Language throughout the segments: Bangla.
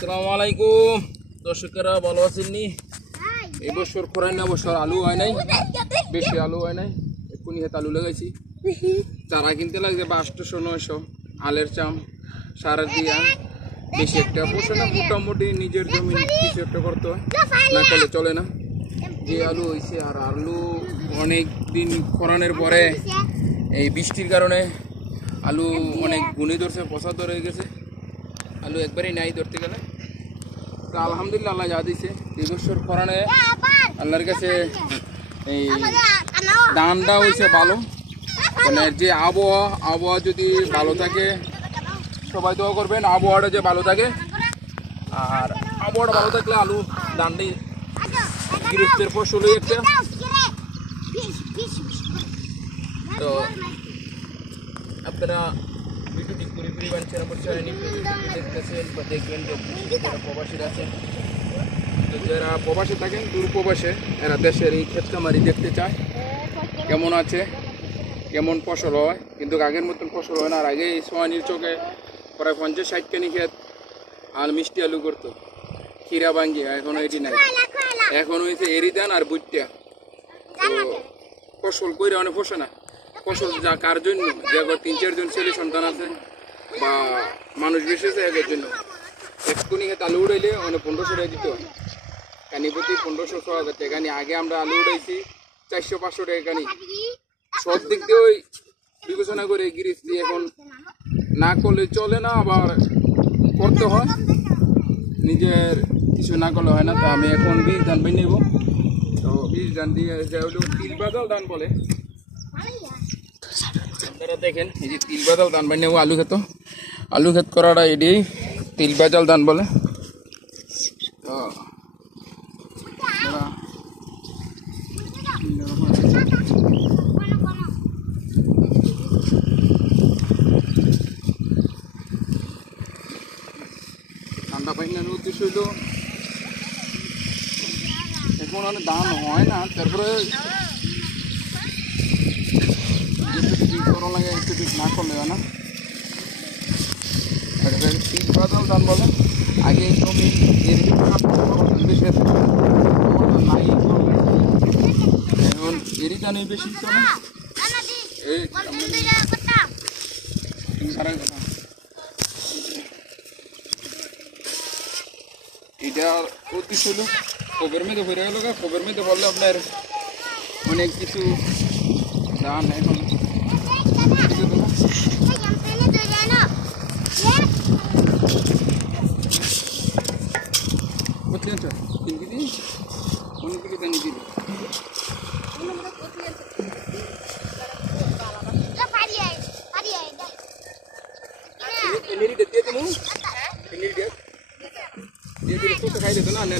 আসসালামু আলাইকুম। দর্শকেরা, ভালো আছেন নি এই বছর খরাই না বছর আলু হয় নাই। বেশি আলু হয় নাই। এক্ষুনি হাতে আলু লাগাইছি। চারা কিনতে লাগছে বা আটশোশো নয়শো। আলের চাম সারা দিয়া। বেশি একটা বসে না, মোটামুটি নিজের জমি কিছু একটা করতে হয়। না করলে চলে না। যে আলু হয়েছে আর আলু অনেক দিন খরানের পরে এই বৃষ্টির কারণে আলু অনেক গুণে ধরছে পচা ধরে গেছে। আলু একবারই নাই ধরতে গেলে। আলহামদুলিল্লাহ আল্লাহ যা দিছে এই বছর খরানে আল্লাহর কাছে এই ধানটা হয়েছে ভালো। মানে যে আবহাওয়া আবহাওয়া যদি ভালো থাকে সবাই দোয়া করবেন আবহাওয়াটা যে ভালো থাকে। আর আবহাওয়াটা ভালো থাকলে আলু ধানটি গৃহস্থের ফসলই একটা। তো আপনারা ভিডিওটি পুরি পরিমাণ দেখতেছেন বা দেখবেন যারা প্রবাসীরা আছেন তো যারা প্রবাসে থাকেন দূর প্রবাসে এরা দেশের এই ক্ষেতকামারি দেখতে চায়। কেমন আছে? কেমন ফসল হয়? কিন্তু আগের মতন ফসল হয় না। আর আগে এই সোয়ানির চোখে প্রায় পঞ্চাশ ষাট কানি ক্ষেত আর মিষ্টি আলু করতো। ক্ষীরা ভাঙ্গি এখন এটি নাই। এখন হয়েছে এরিদান আর বুটটা তো ফসল কইরা অনেক ফসে না। ফসল যা কার জন্য? যে তিন চারজন ছেলে সন্তান আছে। বা মানুষ বেশি আছে একের জন্য। এক্ষুনি আলু উড়াইলে অনেক পনেরোশো টাকা দিত। কানি প্রতি পনেরোশো ছ হাজার টাকা। কানি আগে আমরা আলু উড়াইছি চারশো, পাঁচশো টাকা কানি। সব দিক দিয়ে ওই বিবেচনা করে গিরিস্তি এখন না করলে চলে না, আবার করতে হয়। নিজের কিছু না করলে হয় না, তো আমি এখন বীজ ধান বাই নেব। তো বীজ ধান দিয়ে যা হলো তিল বাদাল ধান বলে। দেখেন, এই যে তিল বাদাল ধান বাই নেব আলু ক্ষেত। আলু ক্ষেত করাটা এটি। তিল বাজাল ধান বলে। তো ঠান্ডা পাইনার উদ্দেশ্য এখন অনেক দাম হয় না, তারপরে লাগে না করলে না। ধান বলে আগে জমি এখন এরই ধানই বেশি কথা। এটা উদ্দেশ্য হলো খবর মধ্যে ভরে গেল খবর মধ্যে বললে আপনার অনেক কিছু দান এখন কিছু দেবো। কোথায় আছো তিন কেজি কোন কেজি দানি দিবি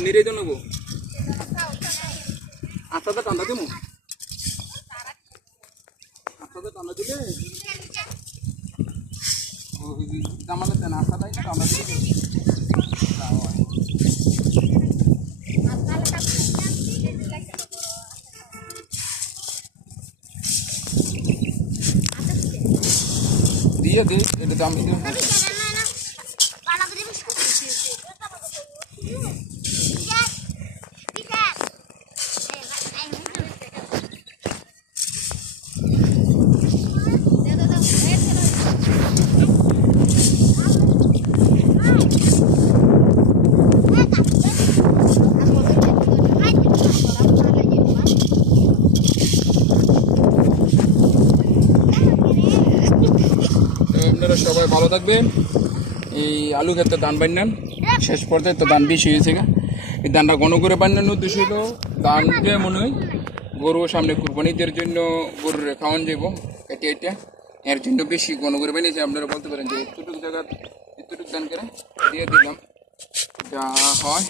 নিরি জন্য গো আস্তাতে টান্দা দেবো আস্তাতে টান্দা দিলে ওই জামালে দেন আস্তাটাই না টান্দা দিলে দিয়ে দিই এটা দাম দিয়ে তো আপনারা সবাই ভালো থাকবেন। এই আলু ক্ষেত্রে ধান বান্যান শেষ পর্যায়ে তো ধান বেশি হয়েছে গা। এই ধানটা ঘন করে বান্যানোর উদ্দেশ্য হলো ধানকে মনে হয় গরু সামনে কুরবানিদের জন্য গরুর খাওয়ান যাব কেটে এটা। এর জন্য বেশি ঘন করে বানিয়েছে। আপনারা বলতে পারেন যে এতটুকু জায়গা, এতটুকু ধান করে দিয়ে দিলাম। যা হয়।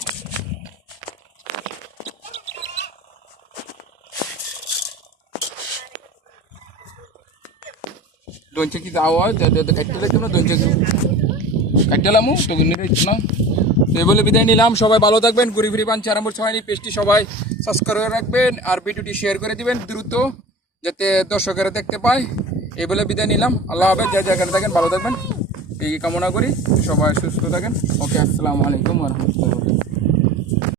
दोनशे किती आवाज কাটতে লাগতো না दोनशे কাটলাম তোকে নিয়ে না তো এই বলে বিদায় নিলাম সবাই ভালো থাকবেন ঘুরি ফিরি পান চার নম্বর ছয় পেজটি সবাই সাবস্ক্রাইব করে রাখবেন আর ভিডিওটি শেয়ার করে দিবেন দ্রুত যাতে দর্শকেরা দেখতে পায় এই বলে বিদায় নিলাম আল্লাহ হাফেজ যা জায়গায় থাকেন ভালো থাকবেন এই কামনা করি সবাই সুস্থ থাকেন ওকে আসসালামু আলাইকুম রহমতুল্লাহ